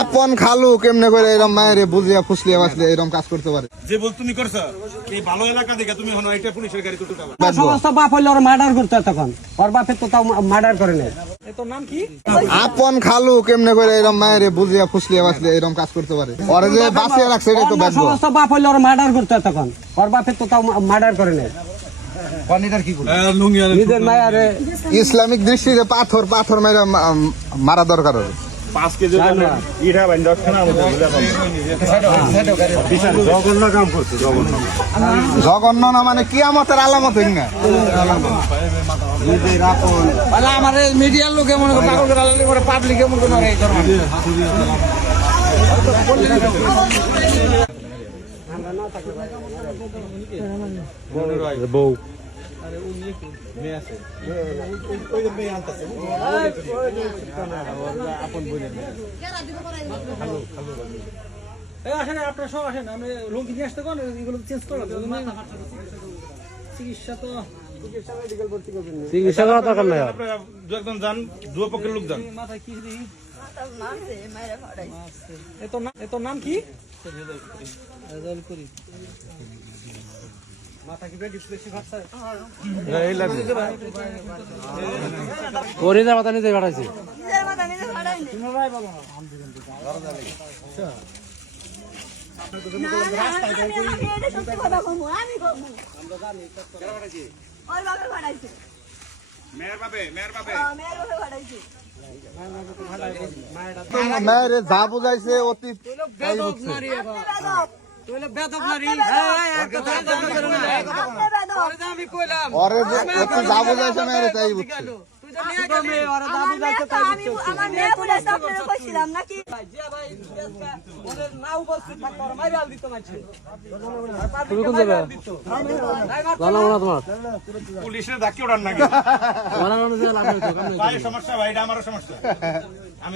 আপন খালু কেমনে করে এরকম মায়ের বুঝিয়া ফুসলিয়া বাসলে এরকম কাজ করতে পারে? যে বল তুমি করছো এই ভালো এলাকা দেখে তুমি হনো এটা পুলিশের গাড়ি তুলে উঠাবা। সমস্ত বাপ হইলে ওর মার্ডার করতে তখন ওর বাপে তো তাও মার্ডার করে নাই। তোর নাম কি? আপন খালু কেমনে করে এরকম মায়ের বুঝিয়া ফুসলিয়া বাসলে এরকম কাজ করতে পারে? ওরে যে বাঁচিয়ে রাখছে এটা তো বাঁচবো। সমস্ত বাপ হইলে ওর মার্ডার করতে তখন ওর বাপে তো তাও মার্ডার করে নাই। নিজের মায়ারে ইসলামিক দৃষ্টিতে পাথর পাথর মেরে মারা দরকার হবে। 5 কেজি ইটা বাইন্দা খানা জঘন্য কাম করছে জঘন্য। জঘন্য না মানে কিয়ামতের আলামত হইন না। আমার মিডিয়ার লোকে মনে করে পাগল করে আলাদা করে পাবলিকে মনে করে এই ধরনের বউ আপনার সব আসেন আমি লুঙ্গি নিয়ে আসতে কোন এগুলো চেঞ্জ করো চিকিৎসা তো চিকিৎসা করা দরকার নাই। আপনারা একদম যান দুই পক্ষের লোক যান। মাথায় কি দিই এত নাম কি? রেজাল করি মাথা কি বেশি বেশি ফাটছে এই লাগবে ওরে যা মাথা নিজে ফাটাইছে নিজের মাথা নিজে ফাটাইনি। তুমি ভাই বলো না রাস্তায় এটা সত্যি কথা কমু আমি কমু ওর বাপে ফাটাইছে মেয়ের বাপে মেয়ের বাপে ফাটাইছে মায়ের যা বুঝাইছে অতীত বেদব নারী তোলে বেদব নারী আমি কইলাম ওরে যে অতীত যা বুঝাইছে মায়ের তাই বুঝছে। আমার মেয়ে পুলিশ আপনারা কইছিলাম নাকি তুমি কোন যাবে জানো না তোমার পুলিশের ডাকি ওড়ান নাকি? ভাই সমস্যা ভাই এটা আমারও সমস্যা। আমি